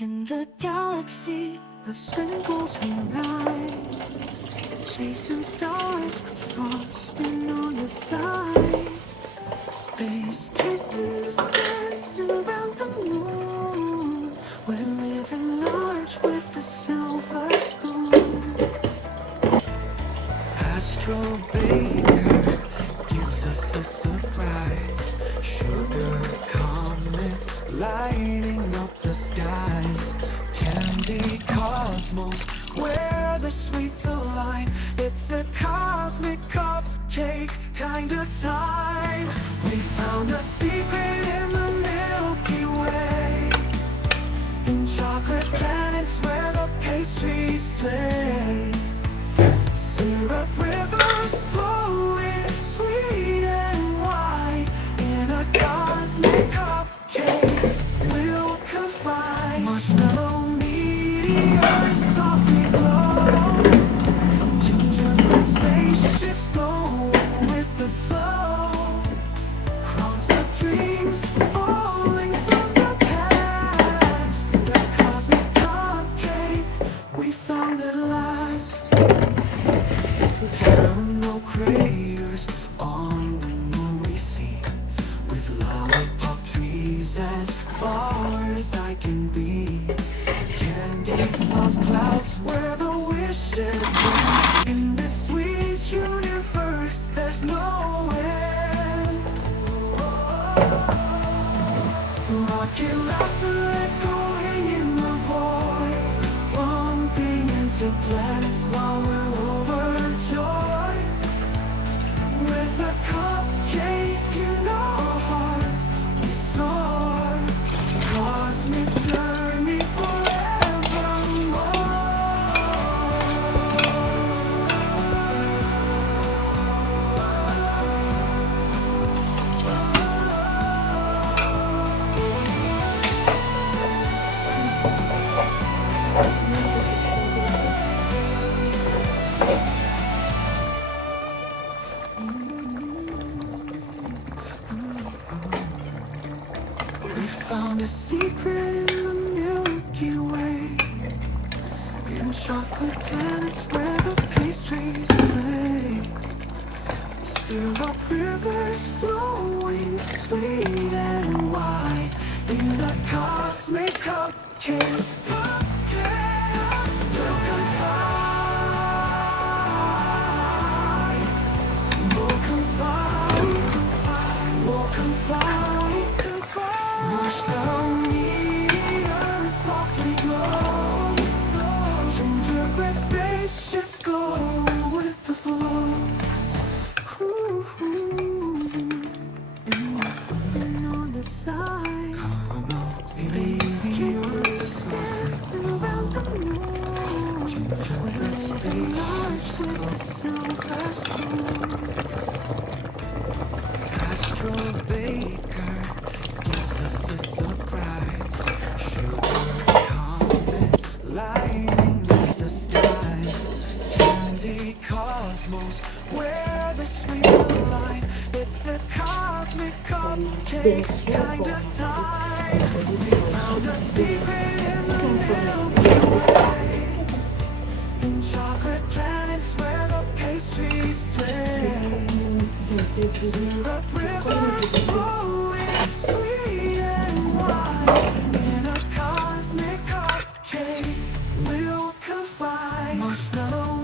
In the galaxy of sprinkles we ride, chasing stars with frosting on the side. Space kittens dancing around the moon. We're living large with a silver spoon. Astro Baker gives us a surprise. Sugar comets lighting up the skies. Candy cosmos where the sweets align. It's a cosmic cupcake kind of time. We found a secret in the Milky Way, in chocolate planets where the pastries play. Syrup rivers flowing, sweet and white, in a cosmic cupcake we'll confide. Marshmallow meteors softly glow, gingerbread spaceships go with the flow. Crumbs of dreams falling from the past, the cosmic cupcake we found at last. Caramel craters on the moon we see, with lollipop trees as far as I can be. Candy floss clouds where the wishes burn. In this sweet universe there's no end. Rocket laughter echoing in the void, bumping into planets while we're overjoyed. With a cupcake in our hearts, we soar. Cosmic journey forevermore. We found a secret in the Milky Way, in chocolate planets where the pastries play. Syrup rivers flowing sweet and wide, in a cosmic cupcake. We'll confide, we'll confide, we'll confide. Marshmallow meteors softly glow, gingerbread spaceships go with the flow. And on the side, space kittens dancing around the moon. We're living large with a silver spoon. Astro Baker gives us a surprise. Sugar comets lighting up the skies. Candy cosmos where the sweets align. It's a cosmic cupcake kind of time. We found a secret in the Milky Way, in chocolate planets where the pastries play. Syrup rivers flowing, sweet and white, in a cosmic cupcake we'll confide. Marshmallow